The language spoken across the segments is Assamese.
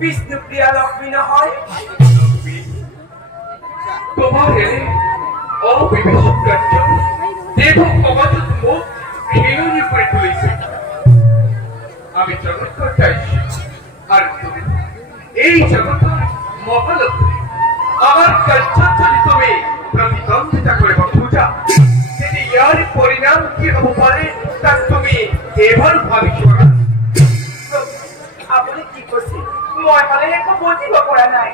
বিষ্ণুপ্রিয়া লক্ষ্মী নহয় তোমারে অবিবেচক কার্য দেব সমাজত মুখ খেলনি করে তুলেছে আমি জগৎকর চাইছি আর তুমি এই জগৎকর মহালক্ষ্মী আমার কার্য যদি তুমি প্রতিদ্বন্দ্বিতা করে পূজা যদি ইয়ার পরিণাম কি হতে পারে তা তুমি এবার ভাবিছ না আপুনি কি কৈছে মই মানে একো বুজিব পৰা নাই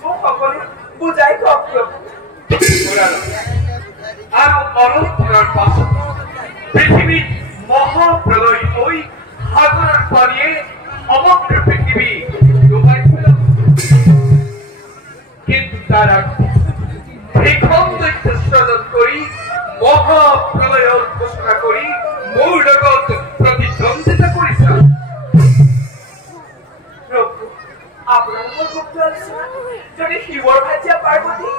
মোক সকলো বুজাই কওক আৰু অনন্তৰৰ পাছত পৃথিৱীত মহাপ্ৰলয় হৈ সাগৰৰ পানীয়ে সমগ্ৰ পৃথিৱী ডুবাই পেলাব কিন্তু তাৰ আগতে ভীষণ দৈত্য সৃজন কৰি মহাপ্ৰলয়ৰ ঘোষণা কৰি মোৰ লগত প্ৰতিদ্বন্দ্বিতা কৰিছা যদি শিৱৰ ভাইটিয়া পাৰ্বতী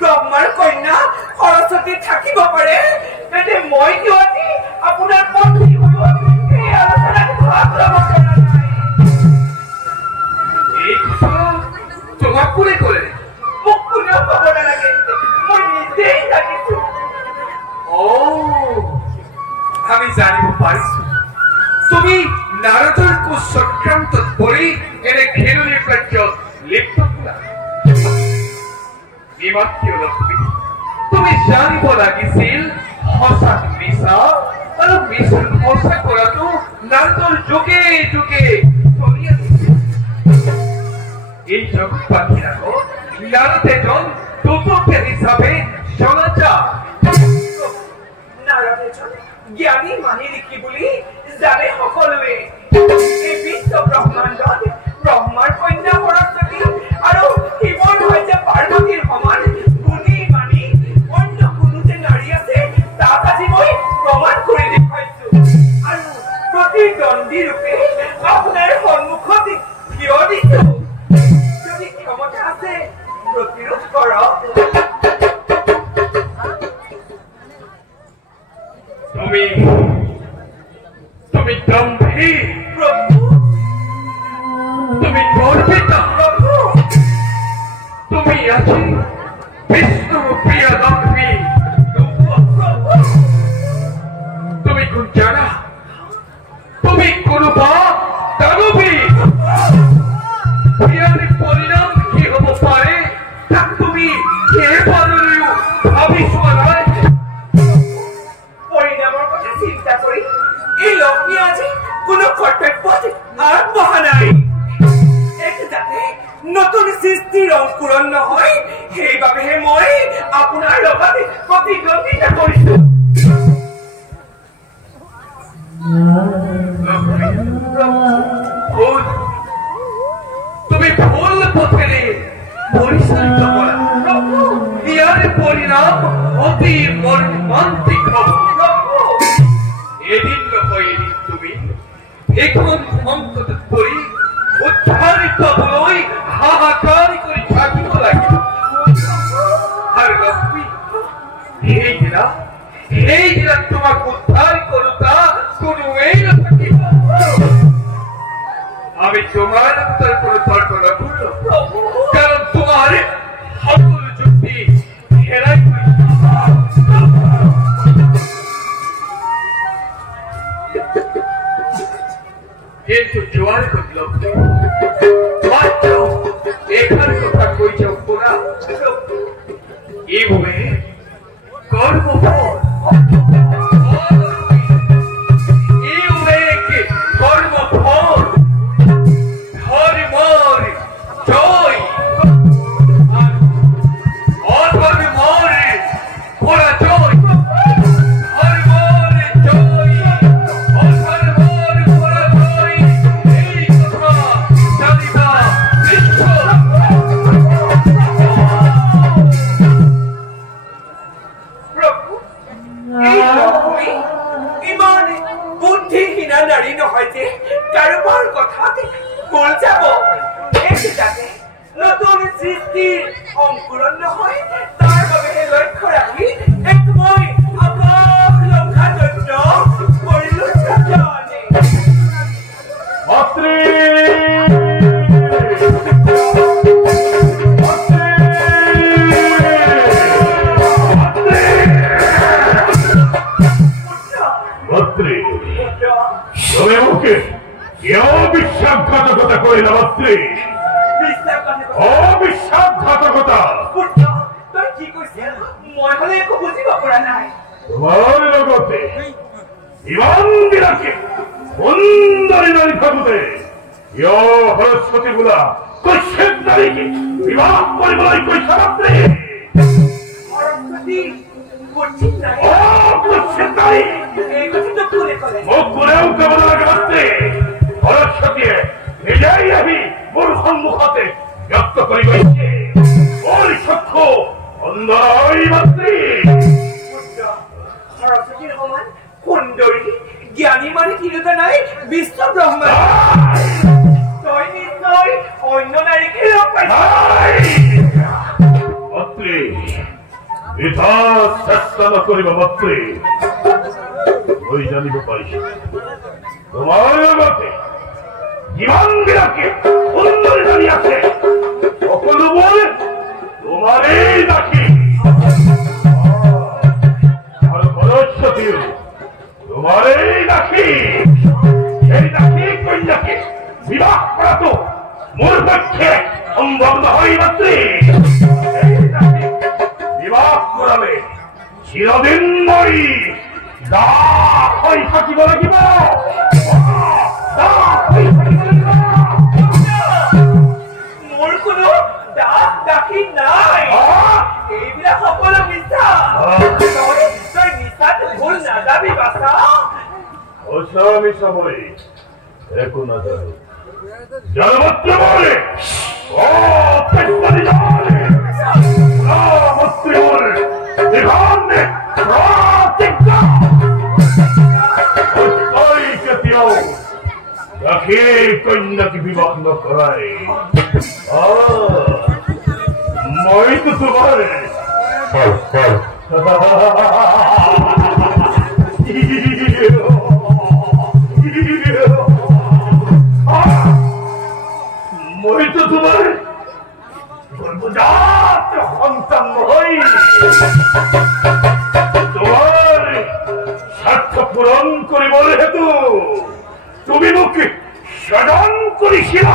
ব্ৰহ্মাৰ কন্যা সৰস্বতী থাকিব পাৰে তেন্তে মই কিয়তি আপোনাৰ পত্নী এই আলোচনাত ভাগ ল'ব পৰা নাই এই কথা তোমাক কোনে ক'লে মোক কোনেও ক'ব নালাগে মই নিজেই জানিছো আমি জানিব পাৰিছো তুমি নাৰদৰ কুচক্ৰান্তত পৰি এনে খেলনিৰ কাৰ্যত লিপ্ত কৰা বিমাতীয় লক্ষ্মী তুমি জানিব লাগিছিল সঁচা মিছা আৰু মিছা সঁচা কৰাটো নাৰদৰ যুগে যুগে চলি আহিছে এই জগতবাসীৰ আগত নাৰদ এজন দূতজ্ঞ হিচাপে জনা যায় নাৰদ এজন জ্ঞানী মানি লিখি বুলি জানে সকলোৱে এই বিশ্ব ব্ৰহ্মাণ্ডত ব্ৰহ্মাৰ কন্যা সৰস্বতী আৰু শিৱৰ ভাইটিয়া পাৰ্বতীৰ সমান গুণী মানি অন্য কোনো যে নাৰী আছে তাক আজি মই প্ৰমাণ কৰি দেখুৱাইছো আৰু প্ৰতিদ্বন্দ্বী ৰূপে আপোনাৰ সন্মুখত থিয় দিছো যদি ক্ষমতা আছে প্ৰতিৰোধ কৰক তুমি গম্ভীর প্রভু তুমি গর্বিত প্রভু তুমি আছি বিষ্ণু প্রিয় লক্ষ্মী তুমি কোন জানা তুমি কোন দানবী প্রিয়ার পরিণাম কি হতে পারে তা তুমি এবারেও ভাবিস না পৰিণামৰ কথা চিন্তা কৰি এই লক্ষ্মী আজি কোনো কৰ্তব্যত আগবঢ়া নাই যাতে নতুন সৃষ্টিৰ অংকুৰণ নহয় সেইবাবেহে মই আপোনাৰ লগত প্ৰতিদ্বন্দ্বিতা কৰিছো তুমি ভুল পথেৰে পৰিচালিত কৰা ইয়াৰ পৰিণাম অতি মৰ্মান্তিক হ'ব এদিন নহয় এদিন তুমি এখন সংকটত পৰি উদ্ধাৰিত হৈ হাহাকাৰ কৰি থাকিব লাগিব আৰু লক্ষ্মী সেইদিনা তোমাক উদ্ধাৰ কৰোঁতা কোনোৱেই নাথাকিব আমি তোমার উত্তর কোনো তর্ক নকরলো কারণ তোমার সকল যুক্তি হেরাই কিন্তু জোয়ার করল মাত্র এখান কথা কইছ পুরা এইভাবে কর্মফল কর্মফল জয় অধর্মরে পরাজয় ধর্মরে জয় অধর্মর পরাজয় এই কথা জানিবা প্রভু এই লক্ষ্মী ইমান বুদ্ধিহীনা নারী নহয় যে কাৰোবাৰ কথাত ভুল যাব যাতে নতুন সৃষ্টিৰ অংকুৰণ নহয় তাৰ বাবেহে লক্ষ্য ৰাখি এক মই আকাশ লংঘা দৈত্য তুমি মুখে বিশ্বাসঘাতকতা করে না মাত্রে অবিশ্বাসঘাতকতা তই কি কৈছে মই হলে একো বুজিব পৰা নাই তোমাৰ লগতে ইমান বিলাকে সুন্দৰী নাৰী থাকোতে সৰস্বতী বোলা কৈছে নাৰীকে বিবাহ কৰিবলৈ কৈছা মাত্ৰে সৰস্বতী কুচিত নাই কৈছে নারী এই কথাটো কোনে ক'লে মোক কোনেও ক'ব নালাগে মাত্রে সরস্বতীয়ে নিজেই আহি মোৰ সন্মুখতে ব্যক্ত কৰি গৈছে মোৰ চক্ষু সুন্দৰ মাত্ৰে সৰস্বতীৰ সমান সুন্দৰী জ্ঞানী মানে তিনিটা নাই বিশ্ব ব্ৰহ্মা তই নিশ্চয় অন্য নাৰীকে লগ পাইছ মাত্ৰে এটা চেষ্টা নকৰিব মাত্ৰে মই জানিব পাৰিছো তোমাৰ লগতে যিমান বিলাকে সুন্দৰ নাৰী আছে সকলোবোৰ তোমাৰেই দাসী আৰু সৰস্বতীও তোমাৰেই দাসী সেই দাসী কন্যাকে বিবাহ কৰাটো মোৰ পক্ষে সম্ভৱ নহয় মাত্ৰে বিবাহ কৰালে চিৰদিন মই দাস হৈ থাকিব লাগিব মোৰ কোনো দাস দাসী নাই এইবিলাক সকলো মিছা তই মিছাত ভুল নাযাবি বাছা সঁচা মিছা মই একো নাজানো জানমাত্ৰ মই কেতিয়াও ৰাখি কন্যাকে বিবাহ নকৰাই মইতো তোমাৰ মইতো তোমাৰ গৰ্ভজাত সন্তান নহয় তোমাৰ স্বাৰ্থ পূৰণ কৰিবলৈ হেতু তুমি মোক স্বজন কৰিছিলা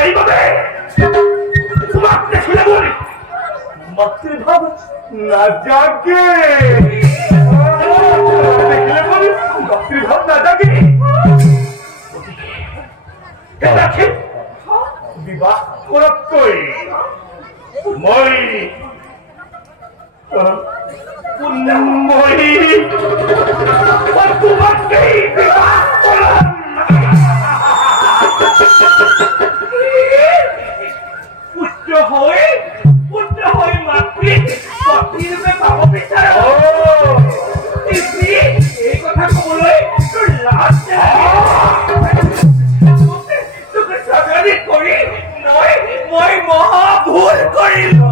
এইবাবে তোমাক দেখিলে মোৰ মাতৃভাৱ নাজাগে দেখিলে মোৰ মাতৃভাৱ নাজাগে বিবাহ কৰাতকৈ মই তোমাকেই বিবাহ কৰাম পুত্ৰ হৈ মাতৃ পত্নীৰূপে পাব বিচাৰো এই কথা ক'বলৈ তোৰ লাজ তোকে স্বাগতিক কৰি মই মহা ভুল কৰিলো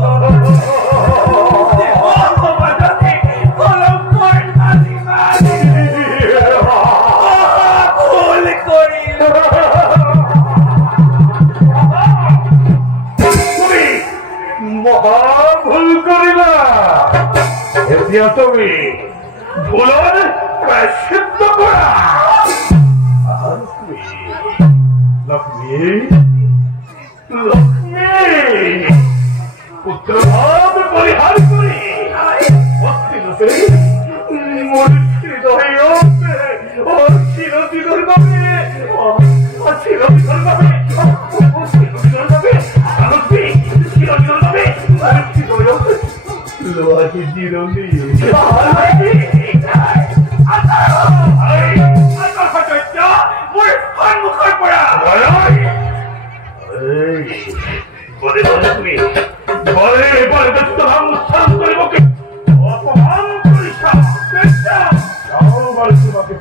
ভুল কৰিলা এতিয়া তুমি ভুলৰ প্ৰায়শ্চিত্ত কৰা লক্ষ্মী পুত্ৰভাৱ পৰিহাৰ কৰি মোৰ চিৰদিনৰ বাবে লোৱাটি জিৰণি মোৰ সন্মুখৰ পৰা অনুষ্ঠান কৰিবকে অপমান কৰিছা তোমাকে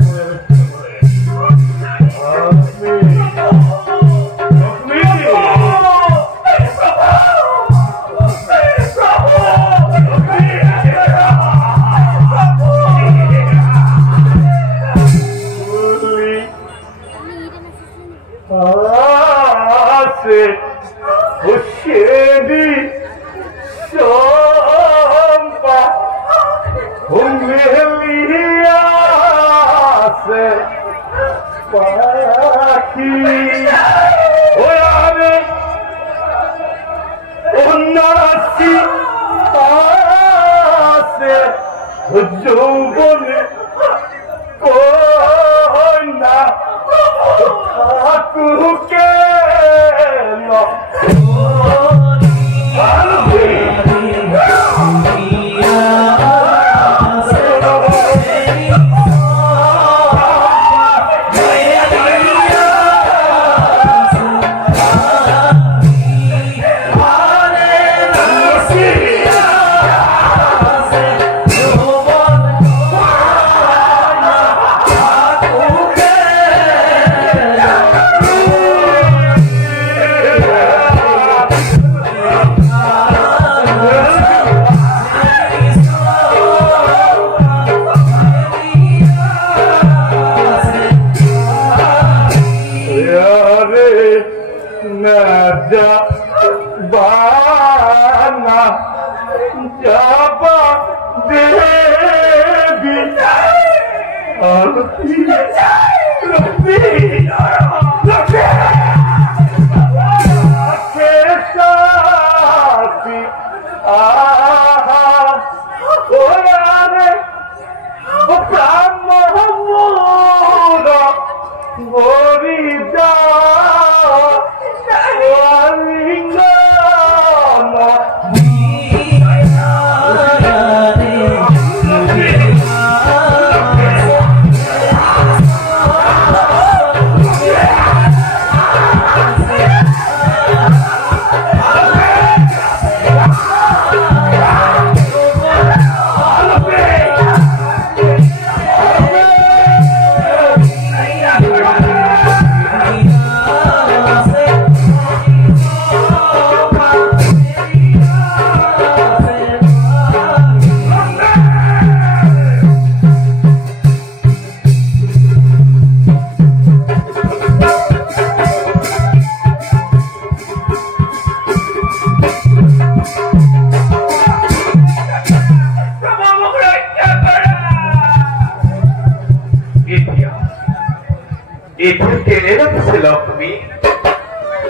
যৌবনে কন্যা ঠাকুরকে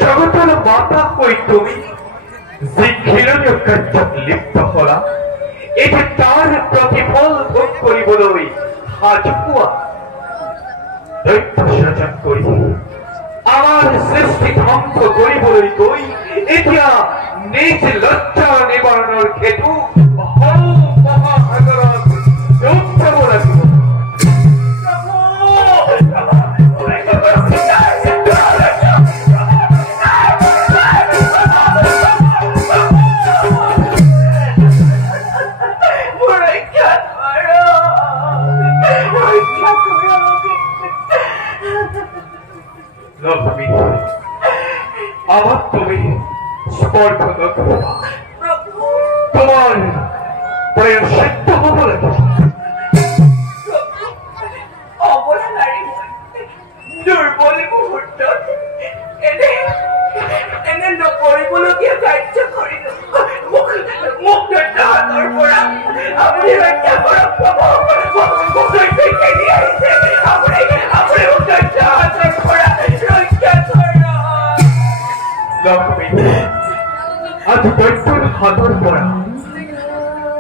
জগতের মাতা হই তুমি যে ঘৃণনীয় কার্যত লিপ্ত হলা এটি তার প্রতিফল ভোগ করিবলৈ হাজপুয়া দৈত্য সৃজন কৰি আমাৰ সৃষ্টি ধ্বংস কৰিবলৈ গৈ এতিয়া নিজ লজ্জা নিবাৰণৰ হেতু মহাসাগৰত ডুব যাব লাগিব। আমাৰ তুমি স্পৰ্শ তোমাৰ প্ৰায় সিদ্ধ হব লাগে অবলা নাৰী দুৰ্বল মুহূৰ্ত এনে নকৰিবলগীয়া কাৰ্য কৰিলো মোক হাতৰ পৰা আপুনি ৰক্ষা কৰক মোক খেলি আহিছে আপুনি মোক হাতৰ পৰা ৰক্ষা কৰক। লক্ষ্মী আজ দৈত্যৰ হাতৰ পৰা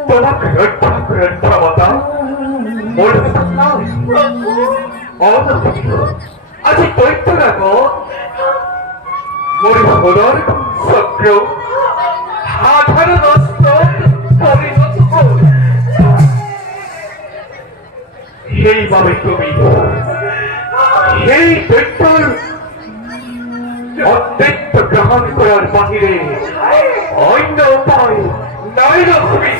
তোমাক ৰক্ষা কৰাৰ ক্ষমতা মোৰ হাতত নাই। আজি দৈত্যৰ আগত মোৰ সোণৰ চক্ৰ সাধাৰণ অস্ত্ৰত পৰিণত হ'ল। সেইবাবে তুমি সেই দৈত্যৰ অত্যন্ত গ্ৰহণ কৰাৰ বাহিৰে অন্য উপায় নাই লক্ষ্মী।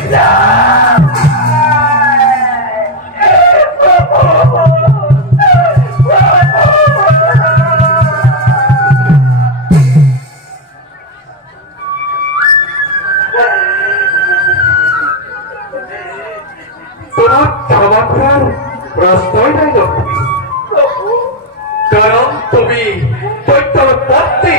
তোমার ক্ষমা করার প্রশ্নই নাই লক্ষ্মী, কারণ তুমি দৈত্যর পত্নী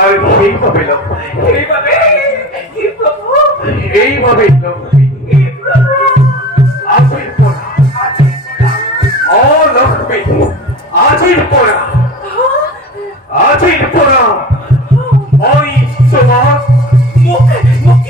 আর সেইভাবে লক্ষ্মী লক্ষ্মী আজির পড়া লক্ষ্মী আজির পড়া ওই তোমার মুখে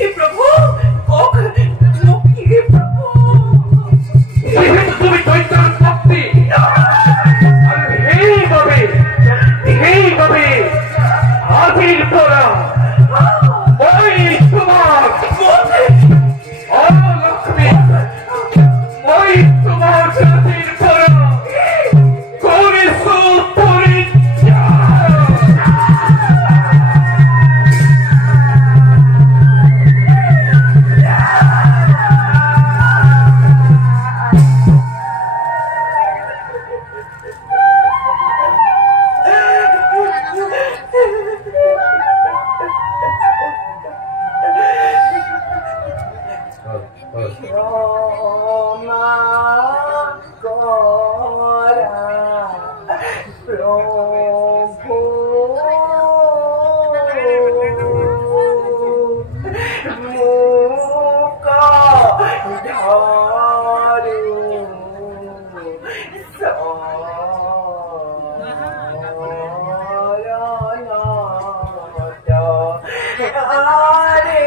ক্ষমা করা প্রভু মুখ আরে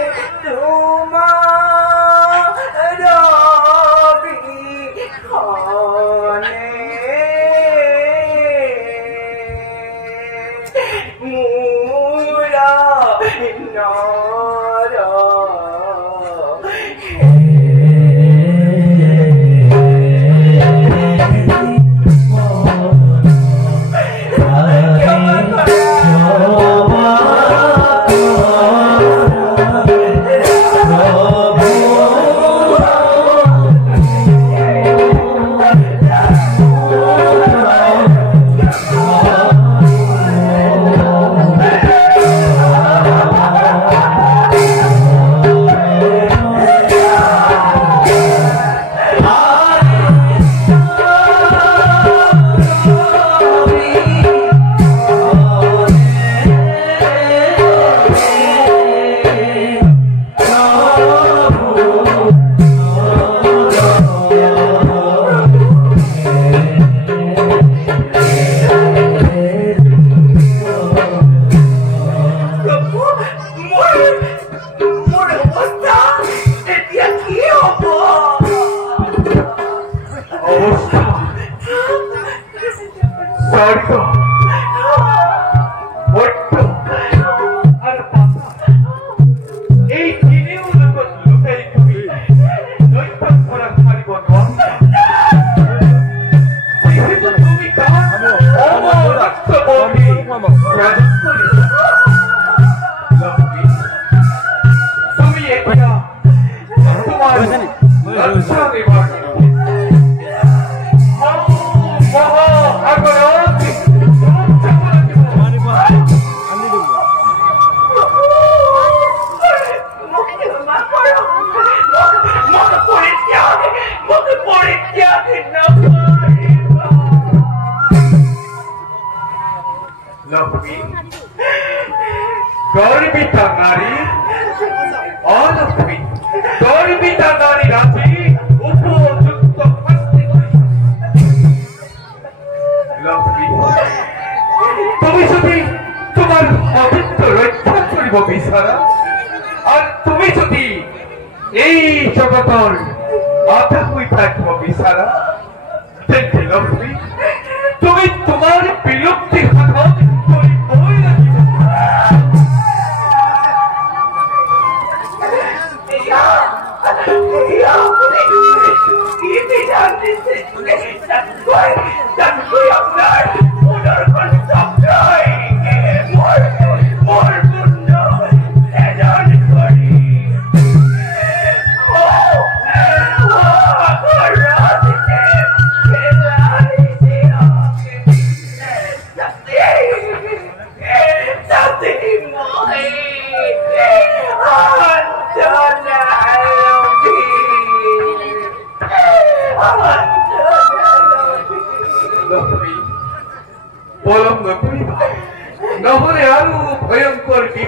তোমার বিহনে মুরা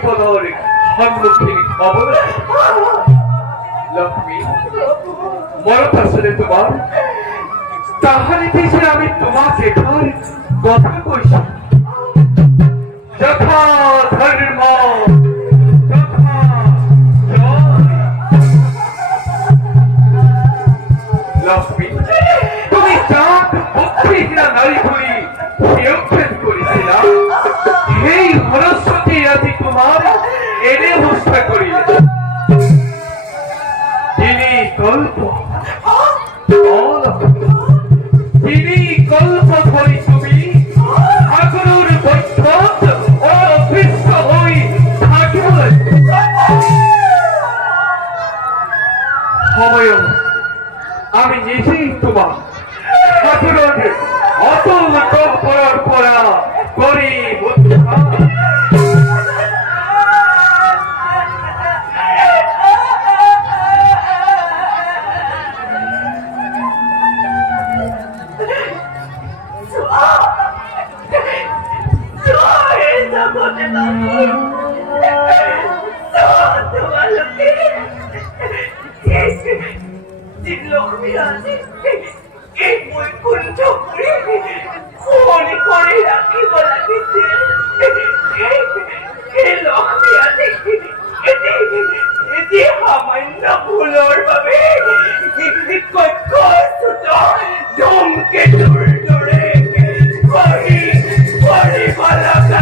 নর আছে এই বৈকুণ্ঠপুরী কোন করে রাখিব লাগিছে এই লক্ষ্মী আছে এটি সামান্য ভুলৰ বাবে ধূমকেতুৰ দৰে কৰি কৰিব লগা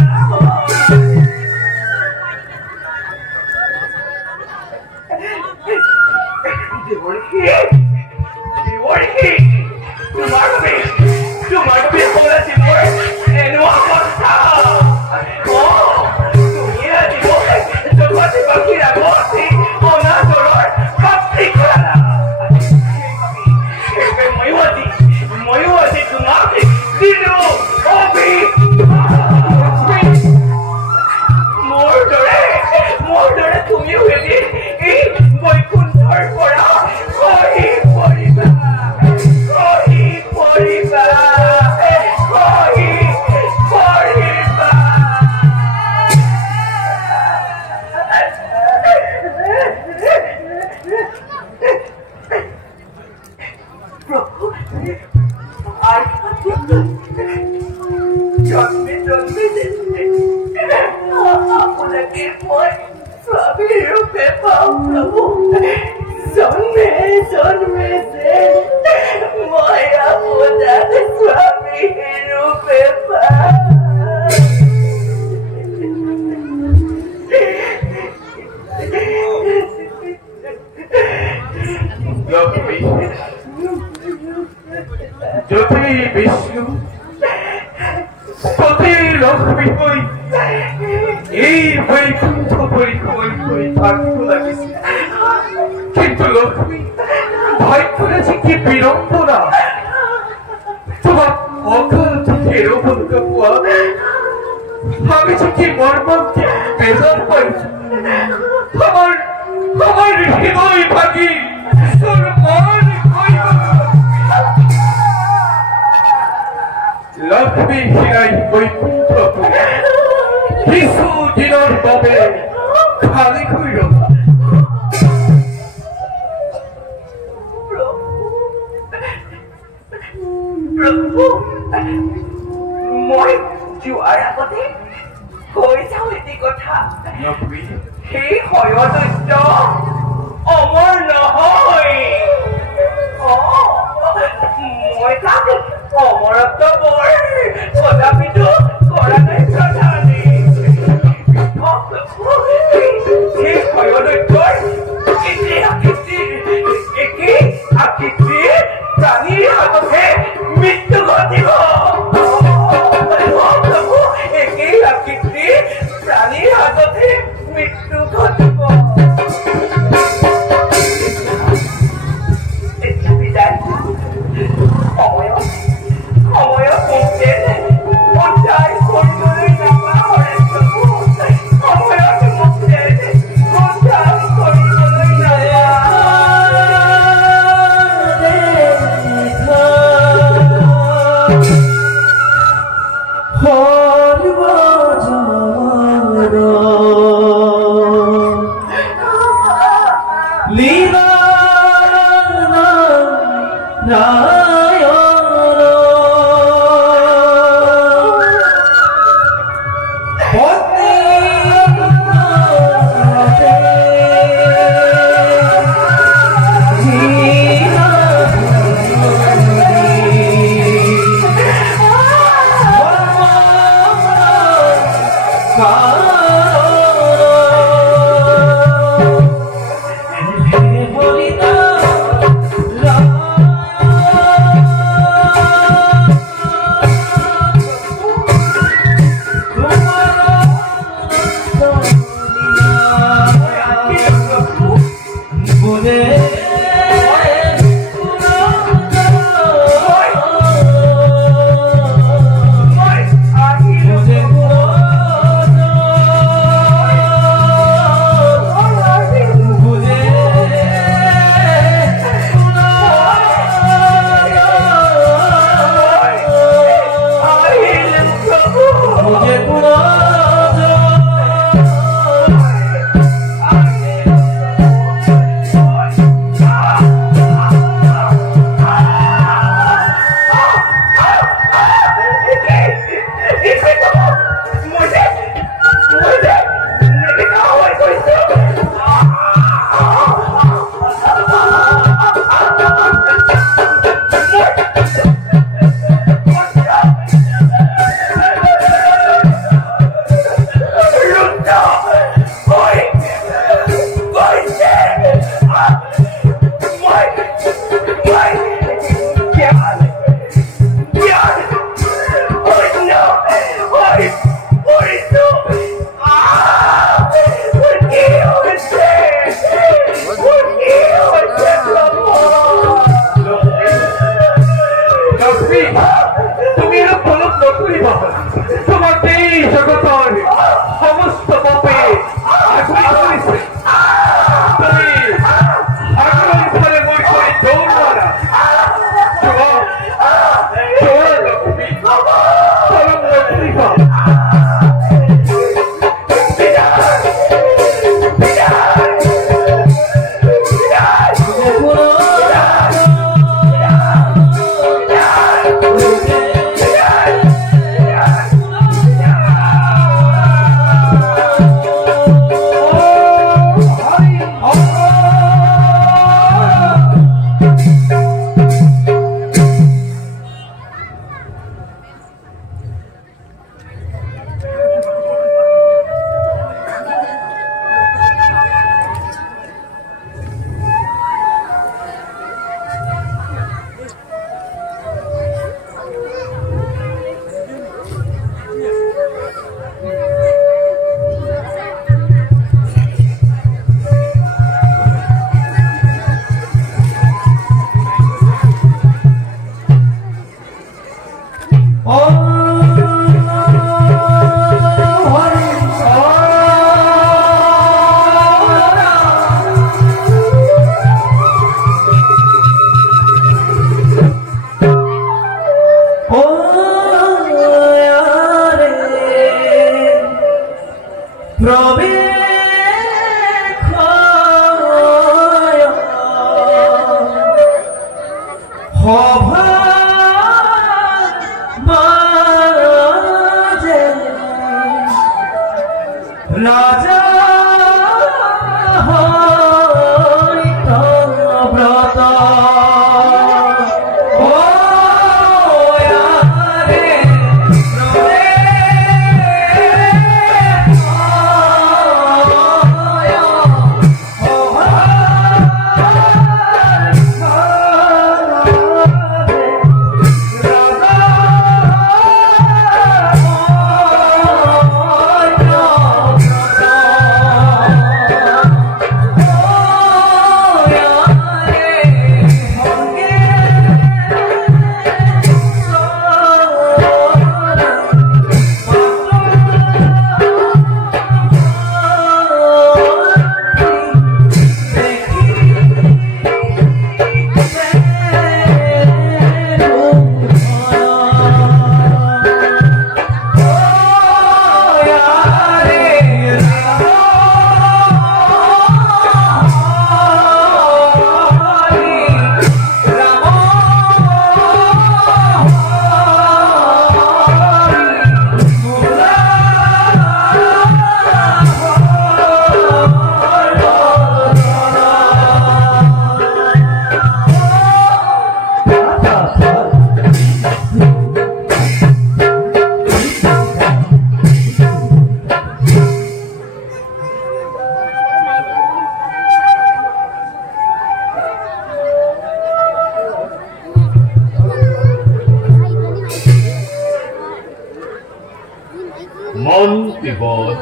মন্ত্রীবর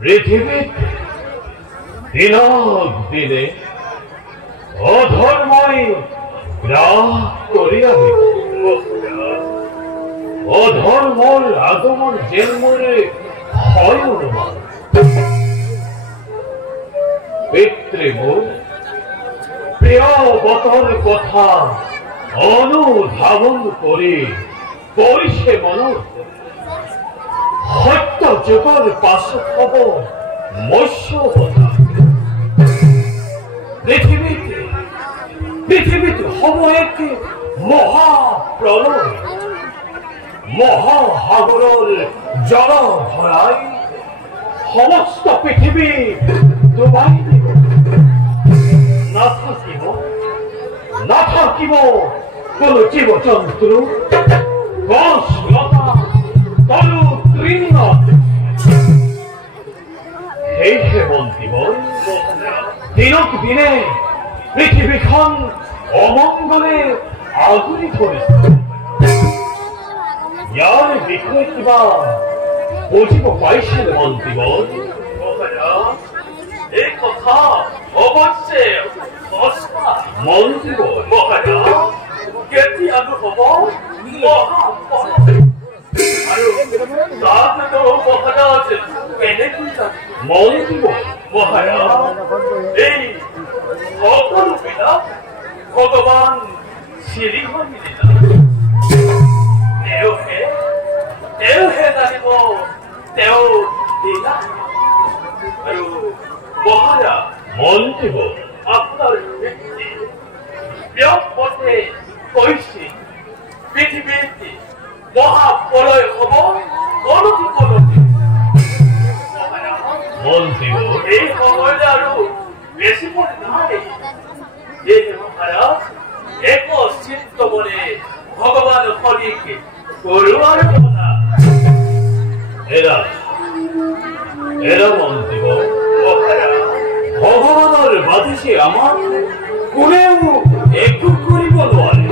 পৃথিবীতে দিনক দিনে অধর্মই গ্রাস করিয়া অধর্মর আগমন জন্মরে হয় অনুমান পিতৃমূল প্রিয় বতর কথা অনুধাবন করে পরিষে মন হত্য যুগর পাশে খবর মৎস্যবতা পৃথিবীতে হব একটি মহাপ্রলয় মহাসাগরের জল ভরাই সমস্ত পৃথিবী ডুবাই দিব না থাকিব কোন জীবজন্তু গছ লতা তরু তৃণ এই হেমন্তীবর দিনক দিনে পৃথিবীখন অমঙ্গলে আগুৰি ধৰিছে ইয়াৰ বিষয়ে কিবা বুজিব পাইছিল মন্ত্ৰীবৰ এই কথা অৱশ্যে মন্ত্ৰীবৰ কেতিয়ানো হব আৰু তাতো মহাৰাজ কেনেকৈ মন্ত্ৰীবৰ এই সকলো বিলাক ভগৱান শ্ৰীহৰি তেওঁহে জানিব তেওঁ দিলা আৰু মহাৰাজ মন্ত্ৰীবৰ আপোনাৰ ব্যক্তি ব্যাপতে কৈছে পৃথিৱীত মহাপ্ৰলয় হ'ব অনতি মন্ত্ৰীবৰ এই সময়লৈ আৰু বেছি পৰে নাই এই মহাৰাজ এক চিত্ত মনে ভগৱান হৰিক কৰোৱাৰ কথা এৰা মন্ত্ৰীবৰ ভগৱানৰ বাদিছে আমাৰ কোনেও একো কৰিব নোৱাৰে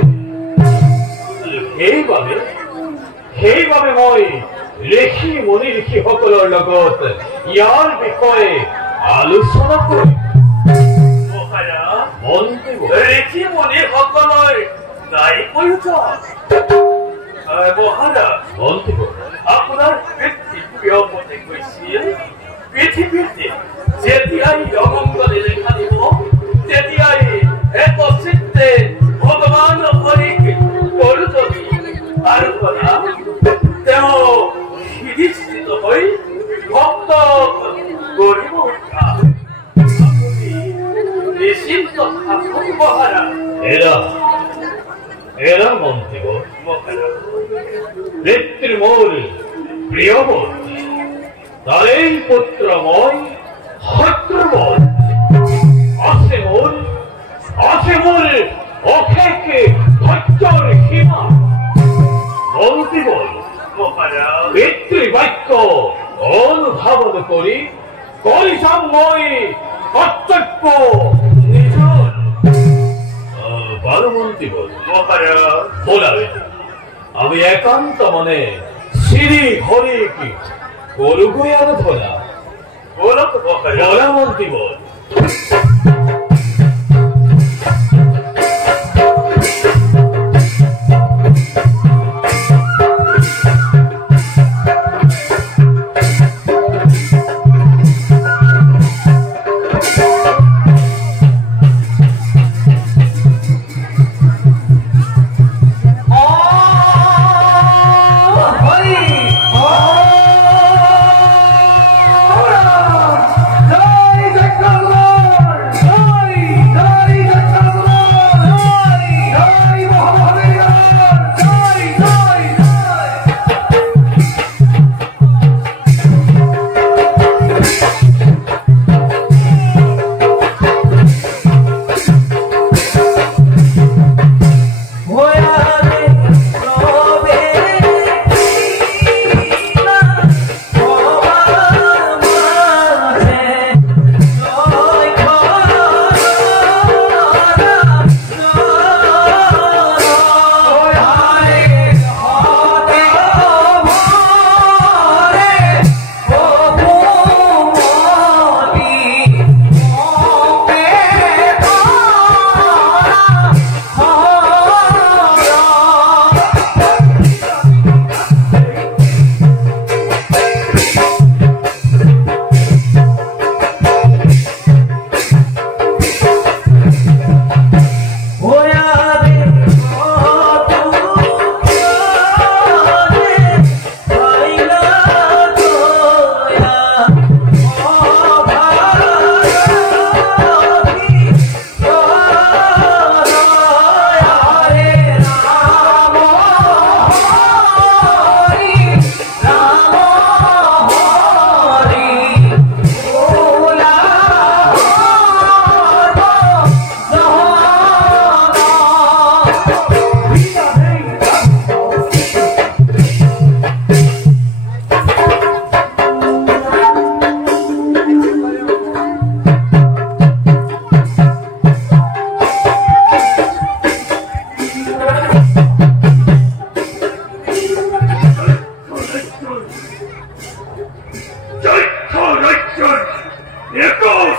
সেইবাবে মই ঋষি মুনি ঋষিসকলৰ লগত ইয়াৰ বিষয়ে আলোচনা কৰিম মন্ত্ৰীবৰ ঋষি মুনিসকলৰ নাই প্ৰয়োজন মহাৰাজ মন্ত্ৰীবৰ আপোনাৰ ব্যক্তিপ্ৰিয়মতে কৈছিল পৃথিৱীতে যেতিয়াই অমংগলে দেখা দিব তেতিয়াই এক চিত্তে ভগৱান হৰিক কৰোঁ আৰু তেওঁ সিদ্ধিস্থিত হৈ ভক্ত কৰিব নিশ্চিন্ত মহাৰাজ এৰা মন্ত্ৰীবৰ পিতৃমূল প্ৰিয়বৰ তাৰেই পুত্ৰময় শত্ৰুবৰ আছে মূল অখেকে ধৈৰ্যৰ সীমা মন্ত্ৰীবৰ পিতৃবাক্য অনুধাবন কৰি যাম মই কৰ্তব্য নিজৰ মন্ত্ৰীবৰ বলাবে আমি একান্ত মনে শ্ৰী হৰিক গৰুগই আৰাধনা বলা মন্ত্ৰীবৰ জয় জয়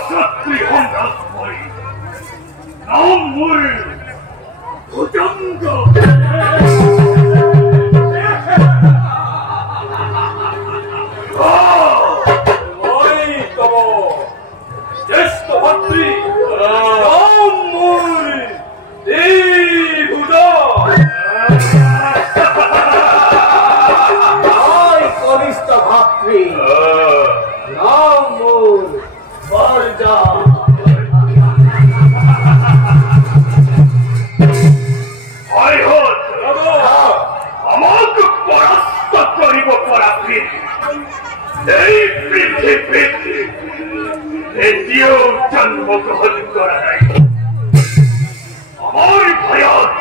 শত্রু সম্রাট করি নাম মূল ভুজঙ্গ জ্যেষ্ঠ ভাতৃ নাম মূল দেবুদা কনিষ্ঠ ভাতৃ নাম মূল বরজা আমাকে পরাস্ত করিব পরাধীন এই পৃথিবীতে দ্বিতীয় জন্মগ্রহণ করা নাই আমার ভয়াত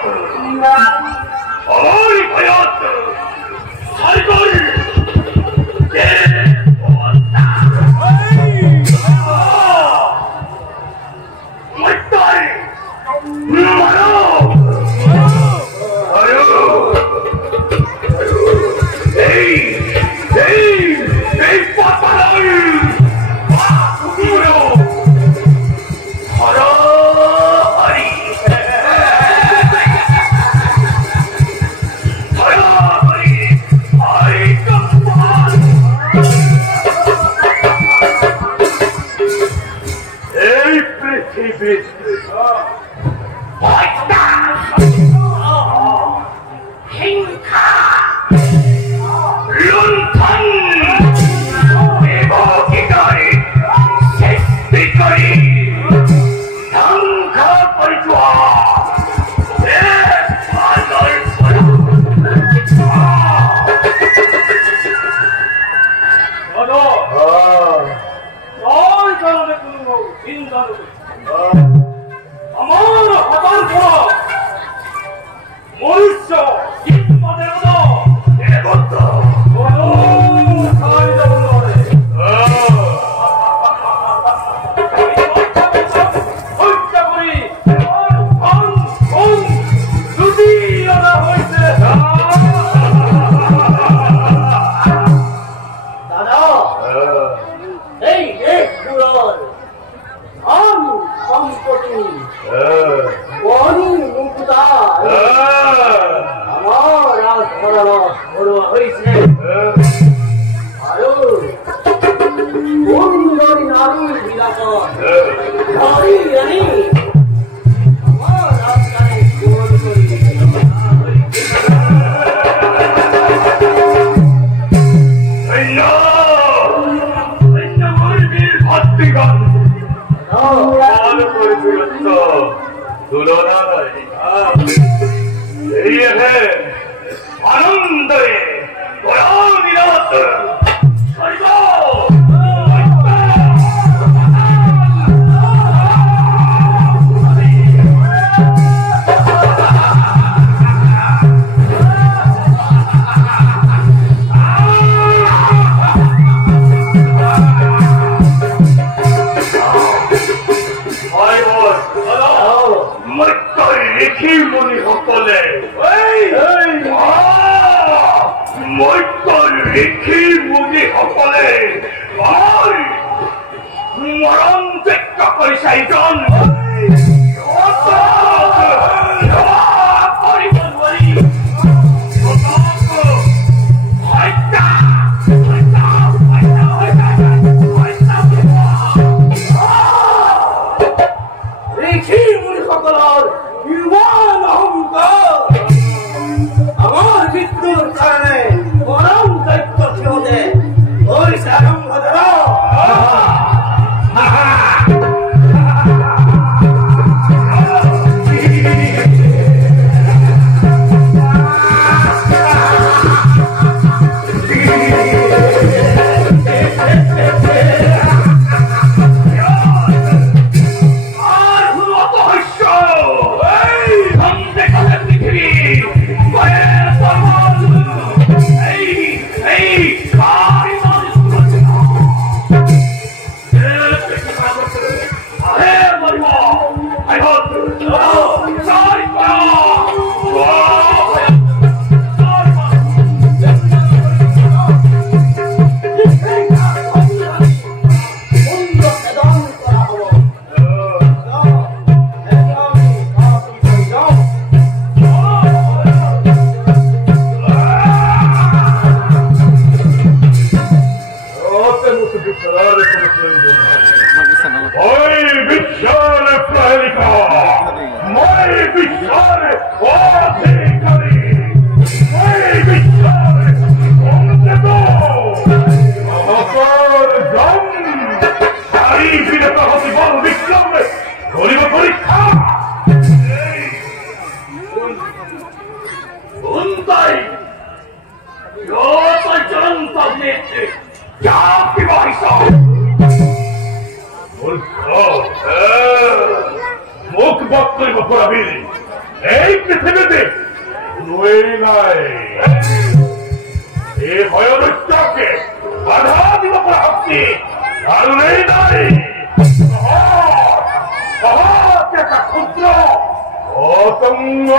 সাইকেল বিশ্বের অধিকারী, এই বিশ্বের অন্তত মহাকার জম তাই বিরত হতে বল বিক্রম করিব পরীক্ষা। Untai, yo soy totalmente ya vivahiso. মুখ বক্তব্য করাবি এই পৃথিবীতে কোনোই নাই। এই ভয়দৈত্যকে বাধা দিব পৰা শক্তি কাৰোৰেই নাই। এটা ক্ষুদ্র অতঙ্গ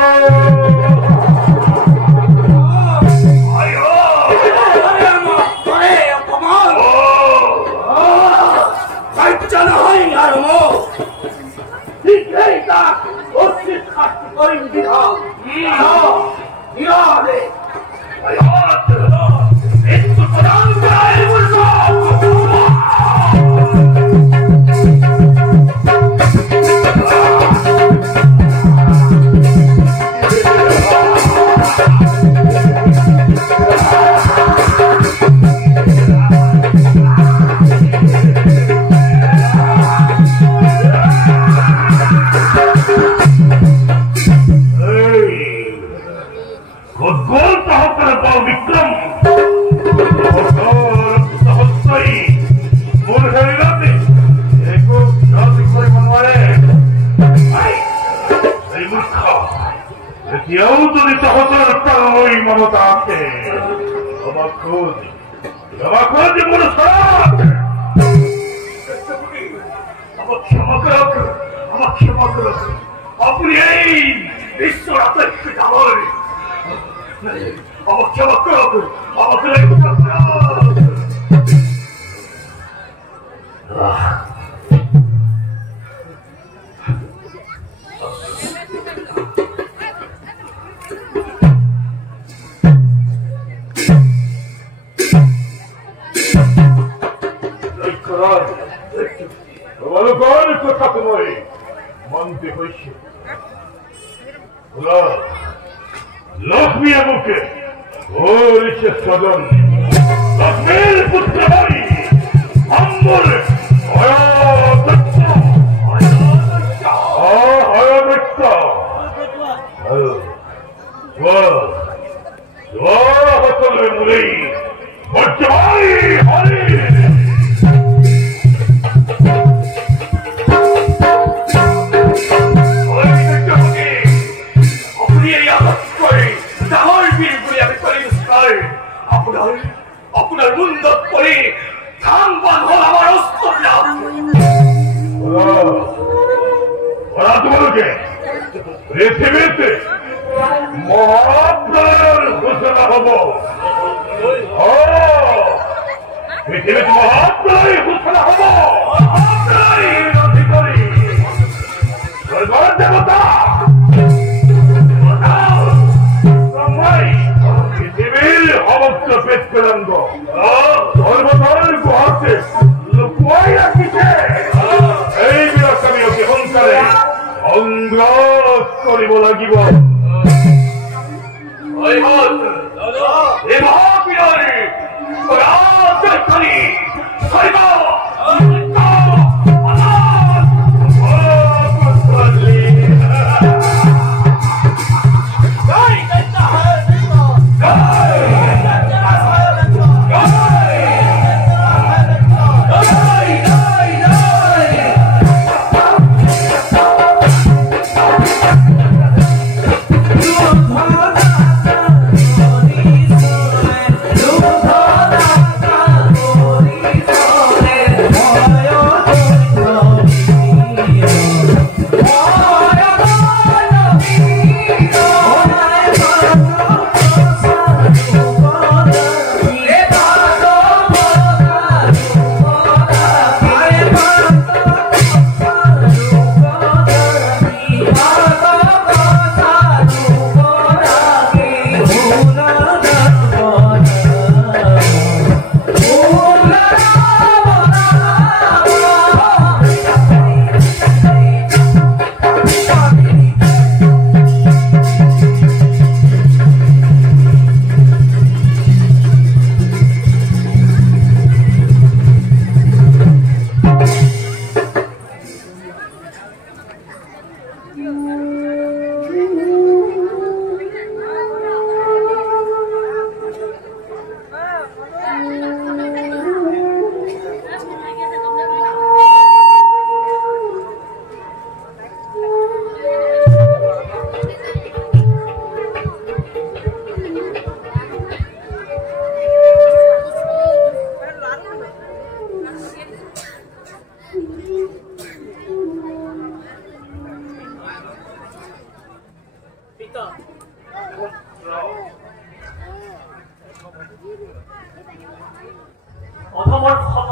অধমর ক্ষত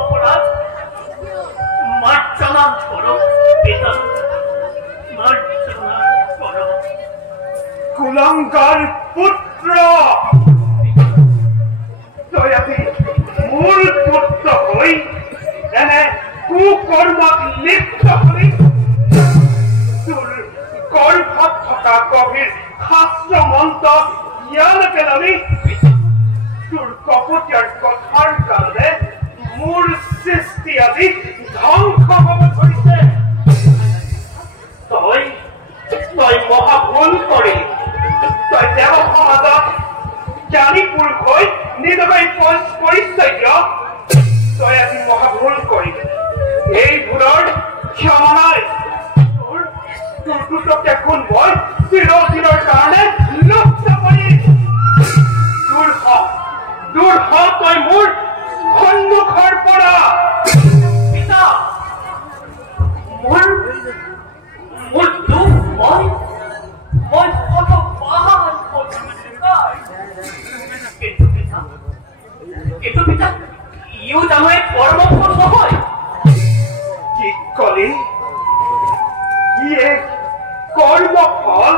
অপরাধ মার্জনা করো পিতা, মার্জনা করো। কুলঙ্গার পুত্র দয়াতে মূল পুত্র হই এনে কুকর্মত লিপ্ত হই তোর গর্ভত থকা গভীর শাস্ত্ৰ মন্ত্ৰ ইয়ালৈকে নামি তোৰ কপটীয়াৰ কথাৰ কাৰণে মোৰ সৃষ্টি আদি ধ্বংস হব ধৰিছে। তই মহা ভুল কৰি তই দেৱ সমাজত জ্ঞানী পুৰুষ হৈ নিজকে পৰিচয় দিয়। তই আজি মহা ভুল কৰিলি, এই ভুলৰ ক্ষমা নাই। তোৰ দুটকীয়া গুণ মই চিৰদিনৰ কাৰণে লুপ্ত কৰি দূৰ হ তই মোৰ সন্মুখৰ পৰা। পিতা, মোৰ দুখ মই কত পাহাড় কিন্তু পিতা ইও জানো এক কৰ্মফল নহয়। কি কলি? ইয়ে কৰ্মফল?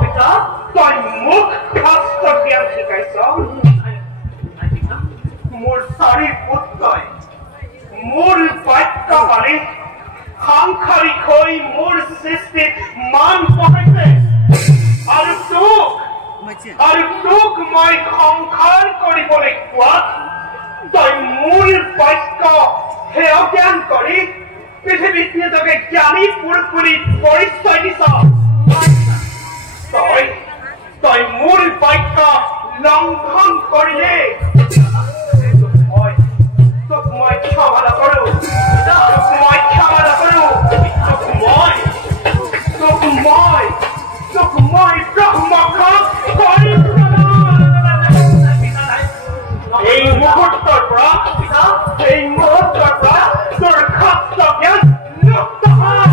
পিতা, তই মোক শাস্ত্ৰ জ্ঞান শিকাইছ? মোৰ চাৰি পুত্ৰই মোৰ বাক্য মানি সাংসাৰিক হৈ মোৰ সৃষ্টিত মান বঢ়াইছে আৰু তোক মই সংসাৰ কৰিবলৈ কোৱাত তই মোৰ বাক্য হেয় জ্ঞান কৰি পৃথিৱীত নিজকে জ্ঞানী পুৰুষ বুলি পৰিচয় দিছ। তই মোৰ বাক্য লংঘন কৰিলে তোক মই ক্ষমা নকৰো, তোক মই ব্ৰহ্মক এই মুহূৰ্তৰ পৰা তোৰ শাস্ত্ৰ জ্ঞান লুপ্ত হয়।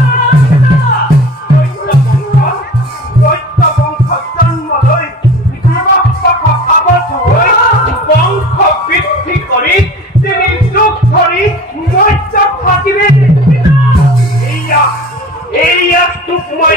জন্মলৈ বংশ বৃদ্ধি কৰি তিনি যুগ ধৰি মধ্য থাকিবি। এয়া তোক মই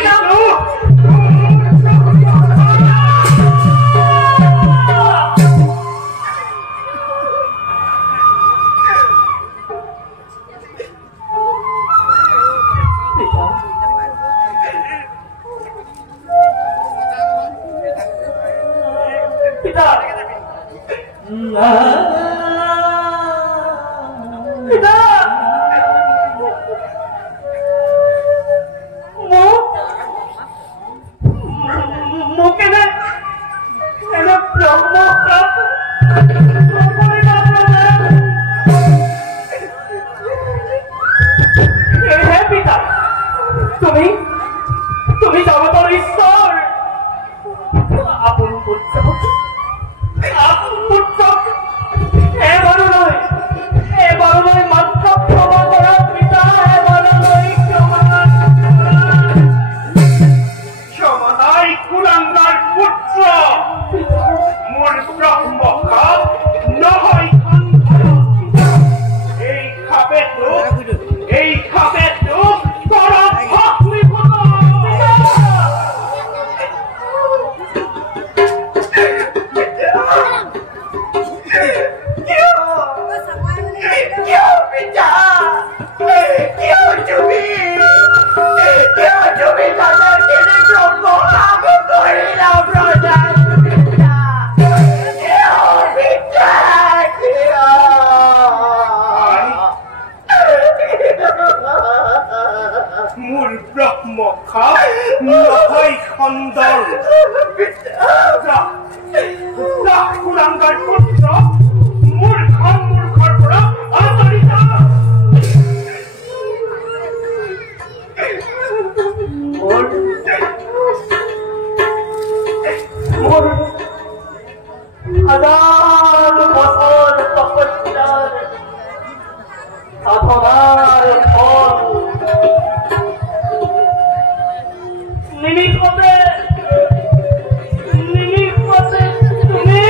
তুমি জগতৰ ঈশ্বৰ। আপোন পুত্ৰক এবাৰলৈ মাত্ৰ ক্ষমা কৰা পিতা, এবাৰলৈ ক্ষমা নাই। কুলাঙ্গাৰ পুত্ৰ মোৰ ব্ৰহ্মখাপ নহয়। এই খাপে তোক পৰম ভক্তি মখা নহয় খন্দৰ কুৰাংগাৰ পুত্ৰ মোৰ ঘৰ পৰা আঁতৰি যা মোৰ হাজাৰ বছৰ তপস্যাৰ সাধনাৰ ফল নিমিষতে তুমি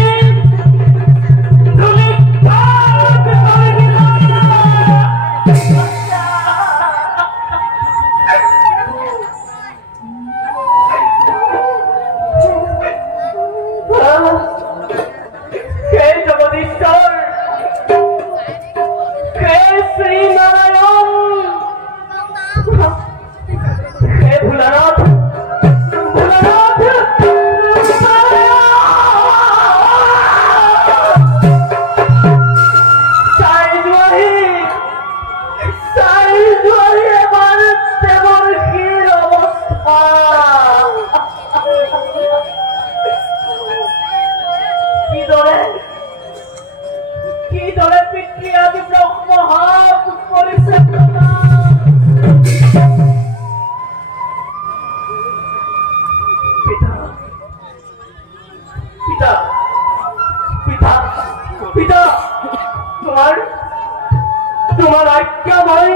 তোমার আজ্ঞা ভাই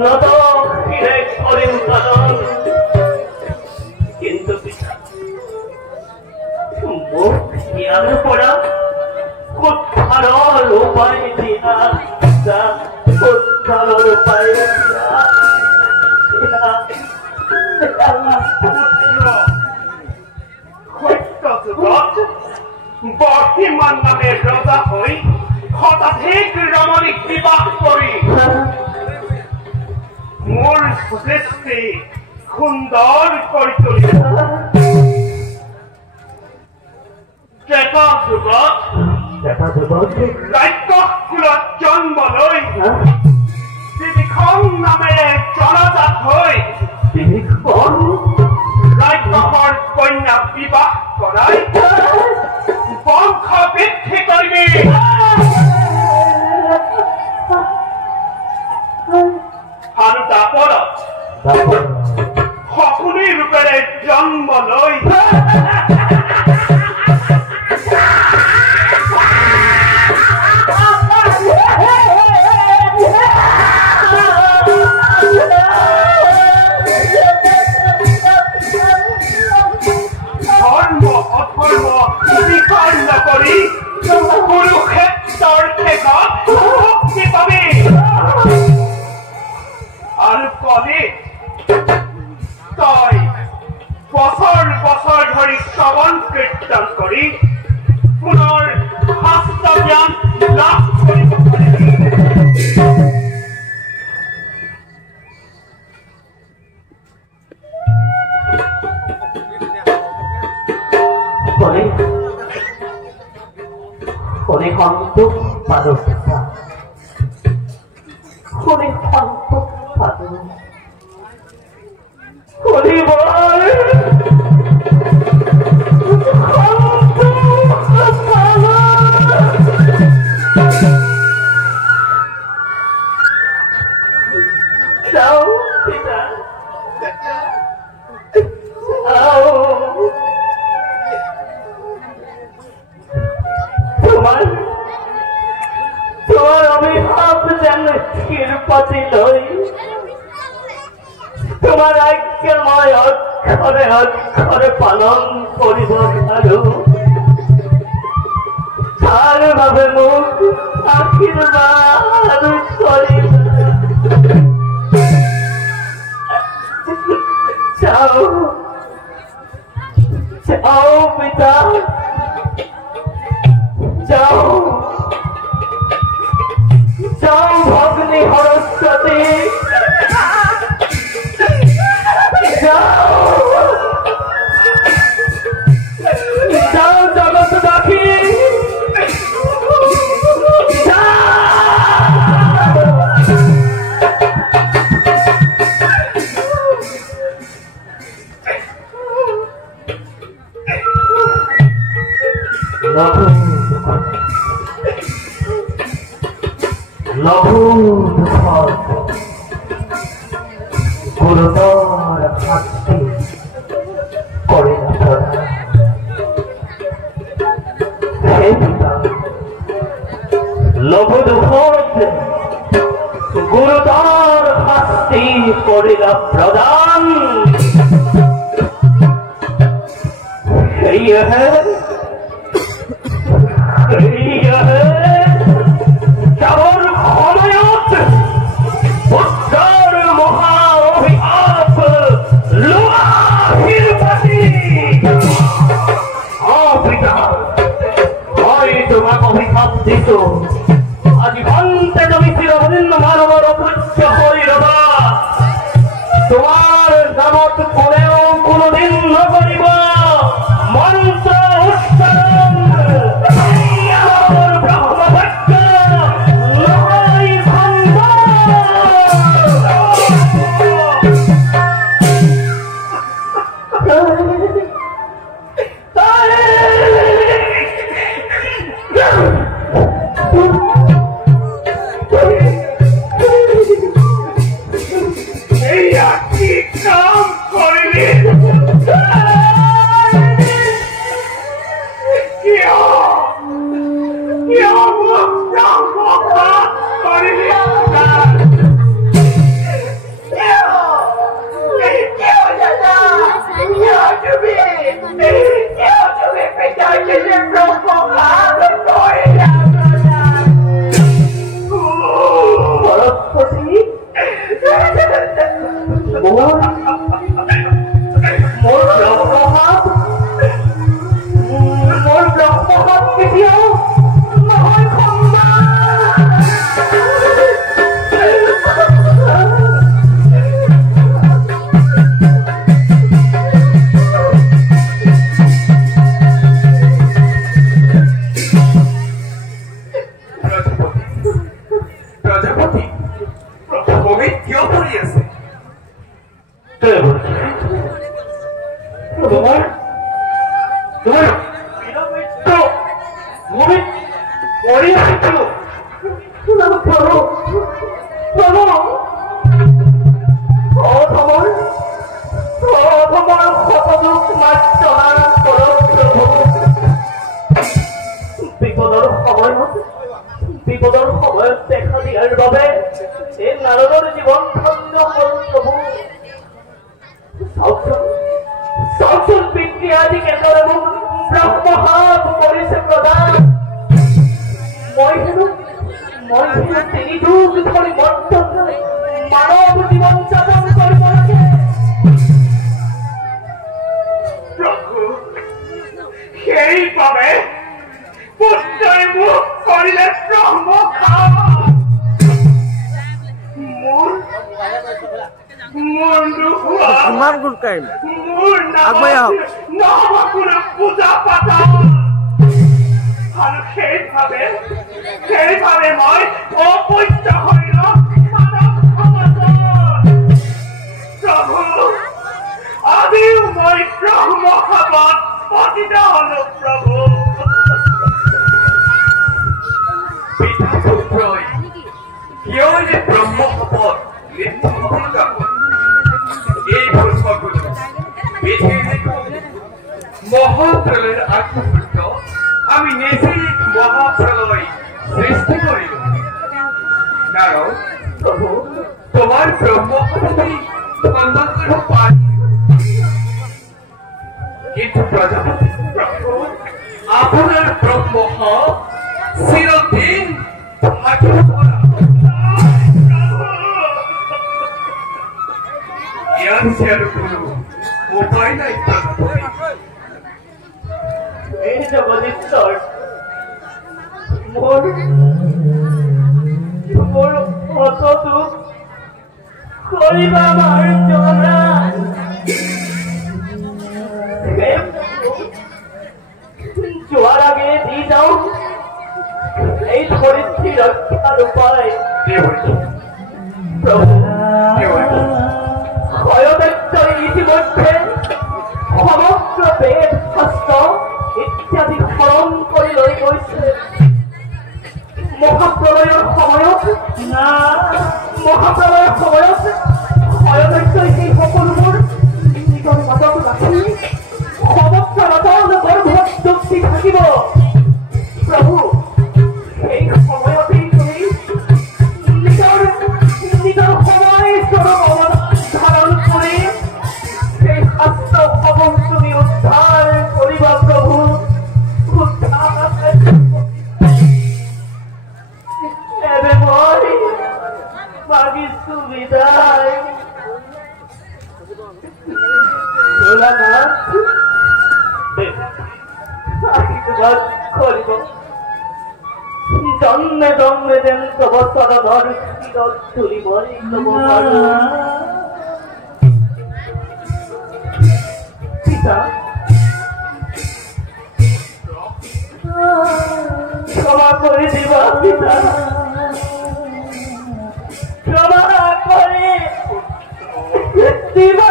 নত ফিরে করে উৎপাদন কিন্তু মুখ ইয়ার পড়া কোথার উপায় দিয়া কোথার উপায় বর্তমান নামে রজা হই শতাধিক রমণীক বিবাহ কৰি মোৰ সৃষ্টি সুন্দৰ কৰি তুলিব ত্ৰেতা যুগত ৰাক্ষসকুলত জন্ম লৈ ত্ৰিবিক্ৰম নামেৰে জনজাত হৈ ৰাক্ষসৰ কন্যা বিবাহ কৰাই বংশ বৃদ্ধি কৰিবি আৰু দাপৰত শকুনি ৰূপেৰে জন্ম লৈ ধৰ্ম অধৰ্ম বিচাৰ নকৰি কুৰুক্ষেত্ৰৰ শেষত মুক্তি পাবি আৰু কবি তই বছৰ বছৰ ধৰি শ্ৰৱণ কীৰ্তন কৰি পুনৰ শাস্ত্ৰ জ্ঞান লাভ কৰিব পাৰিবি Oleh untuk pada kita, oleh untuk pada, oleh boy, jauh tidak, তোমার অভিভাব যেন ক্ষীরপতি লই তোমার আজ্ঞাময় অক্ষরে অক্ষরে পালন করিব আৰু তার ভাবে মুখ আশীর্বাদ করিব যাও যাও পিতা যাও যাও ভগ্নী সরস্বতী যাও যাও জগৎবাসী যাও লঘুধর গুরুতর শাস্তি করে না প্রদান। হে পিতা, লঘুধর গুরুতর শাস্তি করে না প্রদান। কেমন ক্ষময়ত উত্তর মহা অভিশাপ লোহার পাতি। পিতা, হয় তোমাকে অভিশাপ দিত, আজি ভান্তে তুমি চিরদিন মানবর অপূজ্য হয়ে রবা। তোমার নামত কোনেও কোনদিন নকরিব মন্ত্র উচ্চারণ। ব্রহ্মভক্ত নয় ভঙ্গ। বিপদৰ সময়ত দেখা দিয়াৰ বাবে এই নাৰদৰ জীৱন ধন্য হ'ল প্ৰভু। চাওকচোন পিতৃ আজি কেনেদৰে মোক ব্ৰহ্মহাপ কৰিছে প্ৰদান। মই হেনো তিনি যুগ ধৰি মানৱ জীৱন যাপন কৰিব লাগে। প্ৰভু, সেইবাবে পুত্ৰই মোক কৰিলে ব্ৰহ্মঘাত। মোৰ নহ'ব কোনো পূজা পাতল। আৰু সেইভাৱে মই অপত্য হৈল মানৱ সমাজত। প্ৰভু, আজিও মই ব্ৰহ্মঘাতত পতিত হলো প্ৰভু। পুত্ৰই কিয় যে ব্ৰহ্মশপত মৃত্যুমুখত এই ভূসকলো পৃথিৱীত মহাপ্ৰলয়ৰ আগমুহূৰ্ত আমি নিজেই মহাপ্ৰলয় সৃষ্টি কৰিলো। নাৰদ প্ৰভু, তোমাৰ ব্ৰহ্মশপতি সন্ধান কৰিব পাৰি, কিন্তু প্ৰজাপতি প্ৰভু আপোনাৰ ব্ৰহ্মশপ চিৰদিন থাকিব পৰা। ইয়াৰ আৰু কোনো উপায় নাই প্ৰজাপতি। এই জগদীশ্বৰ, মোৰ অতটো কৰিবা আমাৰ জগন্নাথ। যোৱাৰ আগে দি যাওঁ এই ধৰিত্ৰী ৰক্ষাৰ উপায়। প্ৰভু, ক্ষয়দত্তই ইতিমধ্যে সমগ্ৰ বেদ শাস্ত্ৰ ইত্যাদি স্মৰণ কৰি লৈ গৈছে। মহাপ্ৰলয়ৰ সময়ত মহাপ্ৰলয়ৰ সময়ত হয়দৈত্যই সেই সকলোবোৰ নিজৰ মাজত ৰাখি সমগ্ৰ লোকৰ গৰ্ভত যুক্তি থাকিব। প্ৰভু সেই সময়তেই তুমি নিজৰ সময়স্বৰূপ ধাৰণ কৰি সেই শাস্ত্ৰসমূহ তুমি উদ্ধাৰ কৰিবা। প্ৰভু এবে মই মাগিছো বিদায়। আশীর্বাদ করিব জন্মে জন্মে যেন তব চরণর শিরত তুলিব পিতা। ক্ষমা করে দিবা পিতা, ক্ষমা করে দিবা।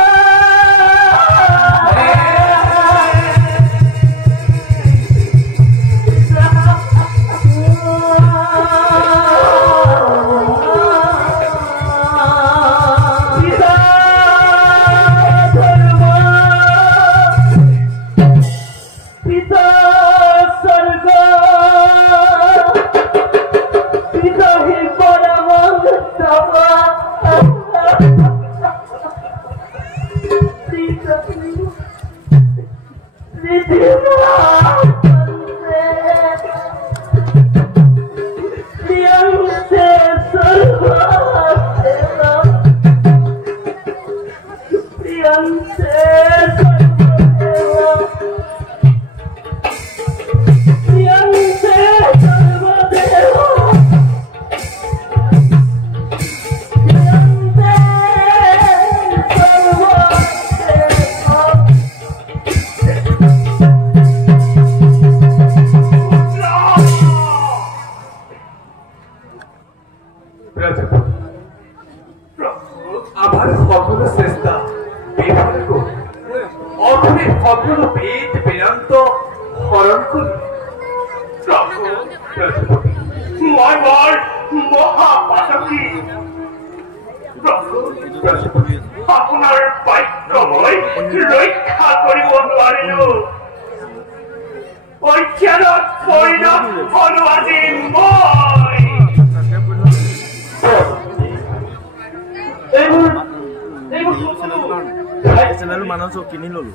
আমার সকল চেষ্টা বিফলে গল। অথনে সকল বেদ বেদান্ত হরণ করি। মই বৰ মহাপাতকী। আপোনাৰ বাক্য মই ৰক্ষা কৰিব নোৱাৰিলো। অজ্ঞানত পৰিণত হলো আজি মই। চেনেল মানুহ চব কিনি ললো।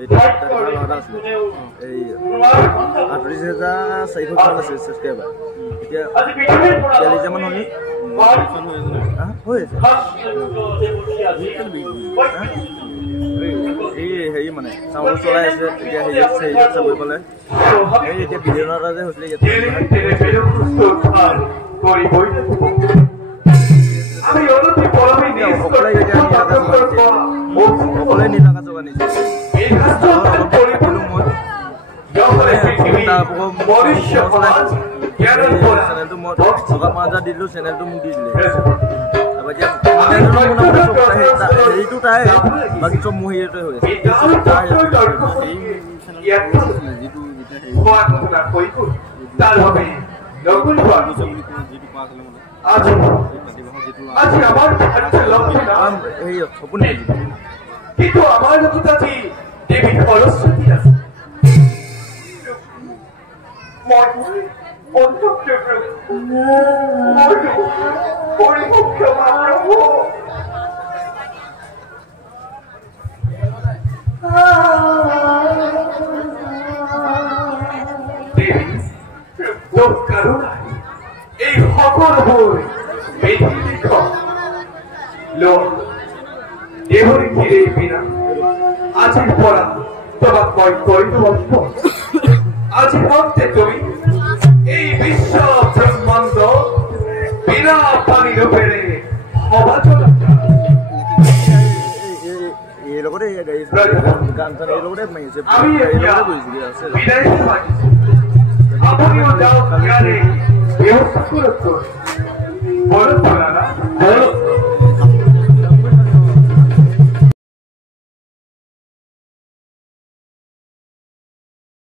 এই 38,400 আছে সাবস্ক্রাইবার। এতিয়া 40,000 মান হলি হৈ আছে। এই হেৰি মানে চাউল চলাই আছে। এতিয়া হেৰি চাব পালে এই এতিয়া ভিডিঅ' এটা যে হৈছিলে আমি অনতি পরমে সকলে নীল আকাশ বানিয়েছে। চেনেলটো মই টকা 5,000 দিলো, চেনেলটো মোক দি দিলে। হেৰিটো তাই বাকী চব মোৰ হেৰিতে হৈ আছে। কিন্তু আমাৰ লগত আজি দেবী সৰস্বতী আছে। এই সকলবোৰ বেদি লিখ দেহরে ঘিরে বিনা আজির পড়া তোমাক মই করিব। আজি মধ্যে তুমি এই বিশ্ব ব্রহ্মাণ্ড বিনা পানি রূপেরে হবা চলা। আমি বিদায় আপনিও যাও জ্ঞানে ব্যবস্থা করত বলো না।